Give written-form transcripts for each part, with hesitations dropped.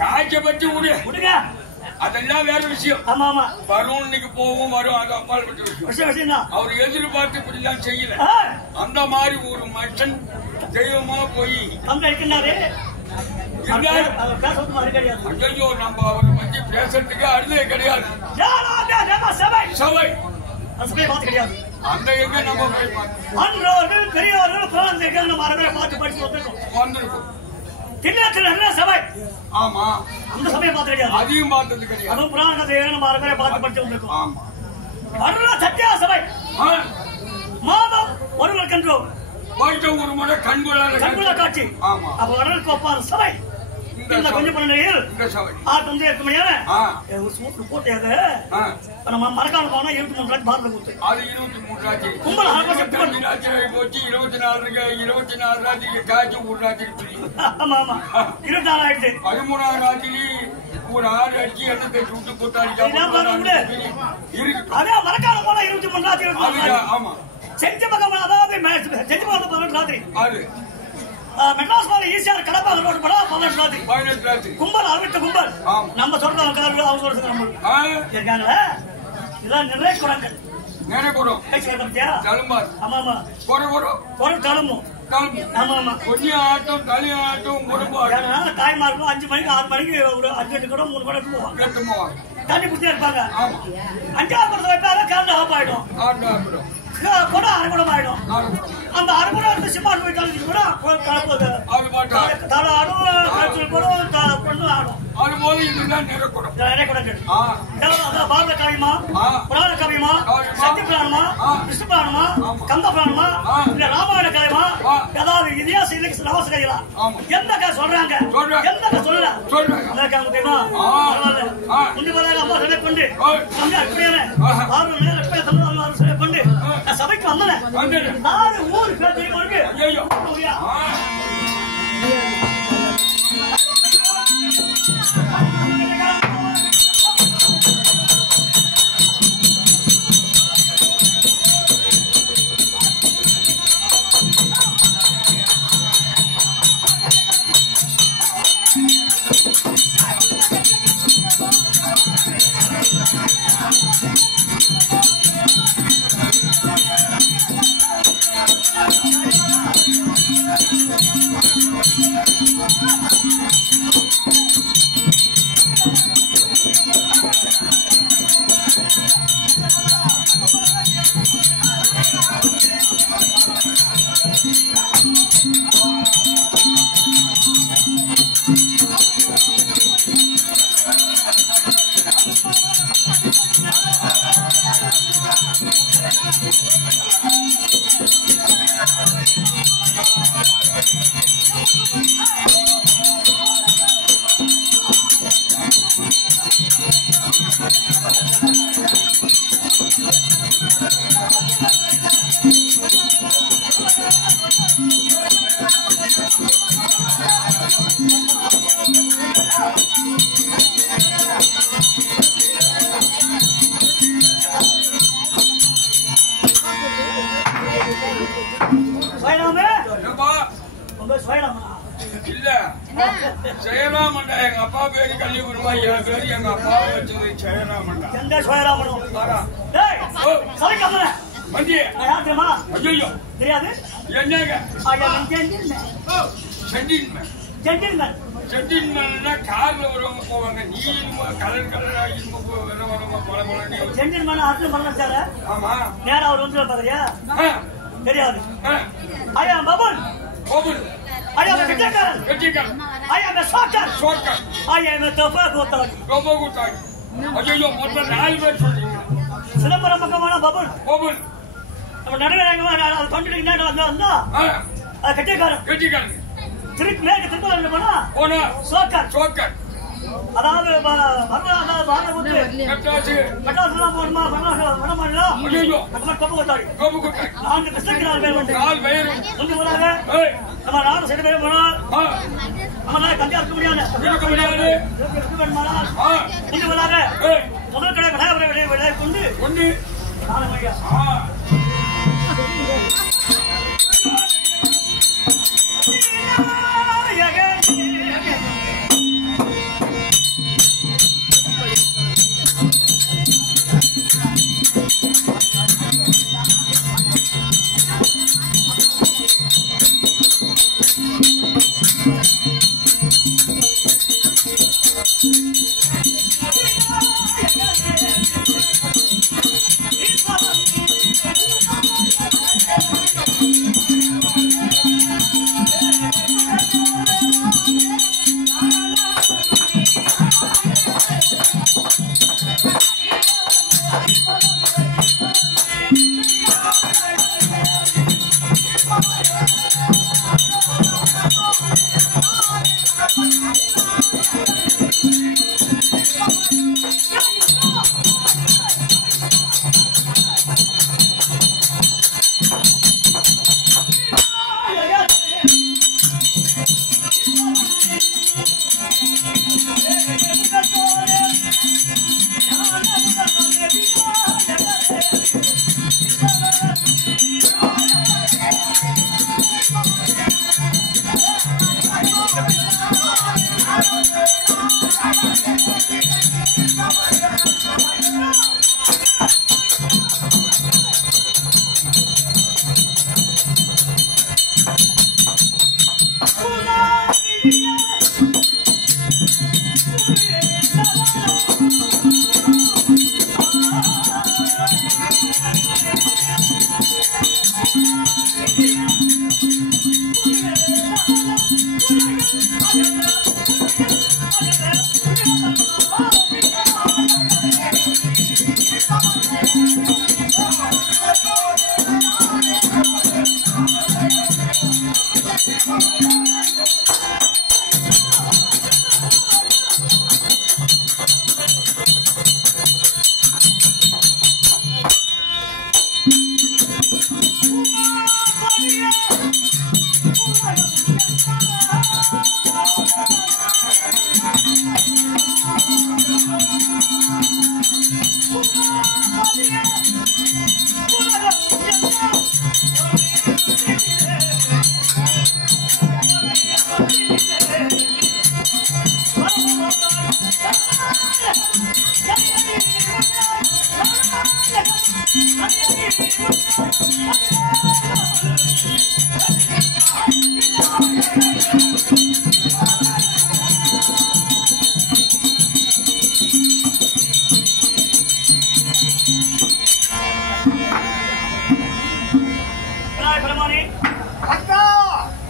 காய்ச்ச பற்றி விடுங்க. அதெல்லாம் வேற விஷயம். ஆமா ஆமா வரும் இன்னைக்கு போவோம் வரும் அது அப்பால் பட்ட விஷயம் தான். அவர் எதிர்பார்த்து இப்படிலாம் செய்யல. அந்த மாதிரி ஒரு மனுஷன் தெய்வமா போய் அங்க இருக்கிறாரு. ஐயோ நம்ம அவரை பத்தி பேசுறதுக்கு அழுதே கிடையாது. சபை கிடையாது. அந்த எங்க நம்ம அன்றோர்கள் பெரியவர்கள் குழந்தைகள் நம்ம அறவே பார்த்து படிச்சு வந்திருக்கோம். திருநெல்வேலி சபை. ஆமா அந்த சபையை பார்த்து கிடையாது. அதையும் பார்த்தது கிடையாது. அதுவும் புராண கதையை நம்ம அறவே பார்த்து படிச்சு வந்திருக்கோம். ஆமா அருள சத்தியா சபை. மாதம் ஒருவர் கன்றோம். ஒரு முறை கண்குள காட்சி. ஆமா அப்ப வரலுக்கு ஒப்பான சபை. இந்த கொஞ்சம் பண்ணையில் ஆட்டு வந்து 8 மணியான போட்டியாக நம்ம மரக்காலம் போனா 23 ராஜ் பாரத கொடுத்து அது 23 ராஜ் கும்பல் போச்சு. 24 ராஜ்ஜிக்கு காய்ச்சி ஒரு ராஜ்ஜிக்கு. ஆமா ஆமா 24 ஆயிடுச்சு. 13ஆம் ராஜ்ஜிலி ஒரு 6 அடிச்சு எண்ணத்தை சுட்டு கூட்டாடி அதே மரக்காலம் போனா 23 ராஜ். ஆமா செஞ்ச பக்கம் அதாவது செஞ்சு பக்கம் 18 ராத்திரி. அது மெட்ராஸ் மாலை ஈஸியாக கடப்பா ரோடு படம் 18 ராத்திரி. கும்பல் அறுவிட்ட கும்பல். நம்ம சொல்றது அவங்க சொல்றது நம்ம இருக்காங்களா? இதான் நிறைய குடங்கள். நிறைய குடம். ஆமா ஆமா குடம் தழும்பும். ஆமா ஆமா கொஞ்சம் ஆட்டம் தனி ஆட்டம் தாய்மார்களும் 5 மணிக்கு 6 மணிக்கு ஒரு 5-8 குடம் 3 குடம் போவாங்க. தண்ணி குடிச்சே இருப்பாங்க. 5ஆவது குடத்தை வைப்பாங்க. கரண்ட் ஆஃப் ஆயிடும். கூட அரைகுடம் ஆயிடும். அந்த அரைகுடம் எடுத்து சிம்மாடு போய் கலந்து கூட தலை ஆடும், கழுத்தில் போடும், பொண்ணு ஆடும். அதுபோல இதுதான் நிறைகுடங்கள். பாரத காவியமா, புராண காவியமா, சக்தி புராணமா, விஷ்ணு புராணமா, கந்த புராணமா, இல்ல ராமாயண கலைமா, ஏதாவது இதிகாச இலக்கிய நவச கைகளா? எந்த கதை சொல்றாங்க? எந்த கதை சொல்லல? தெரியுமா? முந்தி போதாக அம்மா சொல்ல கொண்டு அப்படியான 6 நேரம் சொல்ல கொண்டு சபைக்கு வந்தேன். 4 ஊர் பேர் தெரியும். இல்ல ஜெயராமண்டா எங்க அப்பா பேரு கல்லிபுரமா என் பேரு எங்க அப்பா வச்சது ஜெயராமண்டா. ஐயோ தெரியாது என்னங்க ஜென்டில்மேன் கார்ல வரவங்க போவாங்க. நீ கலர் கலரா இரும்பு வரவங்க போல ஜென்டில்மேன் அர்த்தம் பண்ண சார். ஆமா நேரம் அவர் வந்து பாத்தியா? தெரியாது. ஐயா Babul I am a vegetarian. I am a soccer. I am a tofa gotari. ஐயோ மொத்தம் 4 பேர் சொல்றீங்க. சிதம்பரம் பக்கமான பபுல். நம்ம நடுவரங்க தொண்டிட்டு வந்தா கெட்டிக்காரன். திருப்பி மேற்கு திருப்பதி போனா சோக்கர். அதாவது மெட்ராஸ்லாம் போகணுமா? கொப்பு கொத்தாடி 4 கிருஷ்ணகிரி பேர் முந்தி போனாங்க. நம்ம நானும் சில பேர் போனால் நம்ம கஞ்சா இருக்க முடியாது. முந்தி போனாங்க. முதல் கடை விநாயகரை விளையாட கொண்டு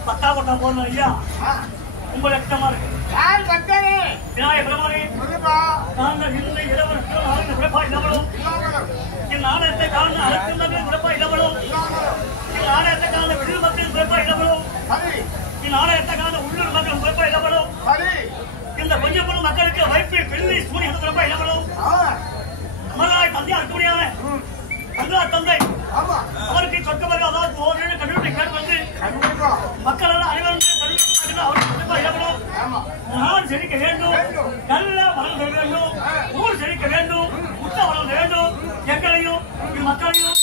பத்தா கொண்டா போடணும் ஐயா. உங்கள் எட்டமா இருக்கு. விநாயக பெருமானே, நாங்கள் இந்த இளவரசர்கள் ஆளுநர் பிறப்பா இளவலும் என் நாடகத்தை காண அரசுகள் பிறப்பா இளவலும் என் நாடகத்தை காண விழு மக்கள் பிறப்பா இளவலும் என் நாடகத்தை காண உள்ளூர் மக்கள் பிறப்பா இளவலும் இந்த கொஞ்சம் மக்களுக்கு வைப்பு வெள்ளி சூரியன் பிறப்பா இளவலும் அமராய் தந்தையா இருக்கக்கூடியான தங்கா தந்தை அவருக்கு சொற்கமாக அதாவது ஓரிரு கல்லூரி கேட்டு மக்கள் எல்லாம் அனைவரும் அவருக்கு இளவலும் நான் செழிக்க வேண்டும், நல்ல வளர்ந்து வேண்டும், ஊர் செழிக்க வேண்டும், முத்த வளர்ந்து வேண்டும், எங்களையும் மக்களையும்